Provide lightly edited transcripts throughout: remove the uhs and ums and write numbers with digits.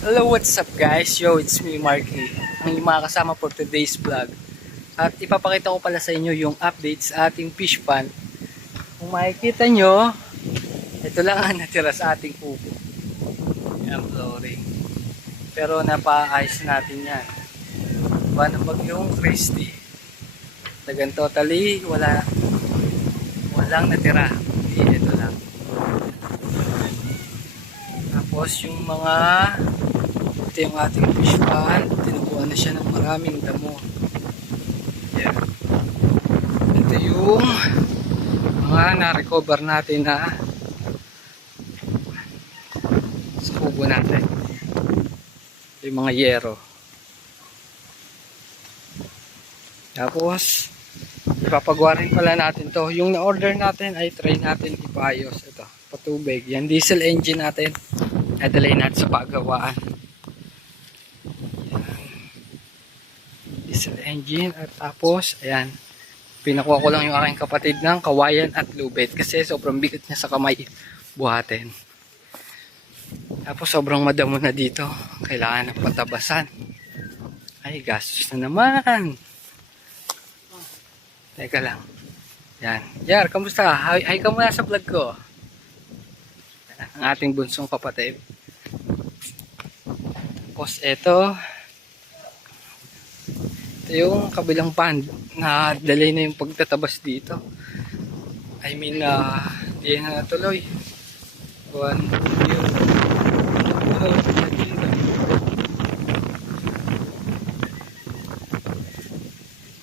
Hello, what's up guys? Yo, it's me Marky, ang mga kasama for today's vlog. At ipapakita ko pala sa inyo yung updates sa ating fish pond. Kung makikita nyo, ito lang ang natira sa ating kubo. Yan, flooring. Pero napaayos natin yan. Diba ng bagyong Christy? Tagan totally, walang natira. Hindi, ito lang. Tapos yung mga ito yung ating fish pond, tinubuan na siya ng maraming damo. Yan. Ito yung mga na-recover natin na sa kubo natin. Ito yung mga yero. Tapos ipapagawa rin pala natin to. Yung na-order natin ay try natin ipayos. Ito, patubig. Yan diesel engine natin. Nadalay natin sa paggawaan. Diesel engine. At tapos, ayan. Pinakuha ko lang yung aking kapatid ng kawayan at lubid. Kasi sobrang bigat niya sa kamay buhatin. Tapos sobrang madamo na dito. Kailangan ng patabasan. Ay, gastos na naman. Teka lang. Yan. Yar, kamusta ka? Hi ka muna sa vlog ko. Ang ating bunsong kapatid. Tapos ito yung kabilang pond na dalay na yung pagtatabas dito. I mean, hindi na natuloy.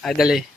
Dali.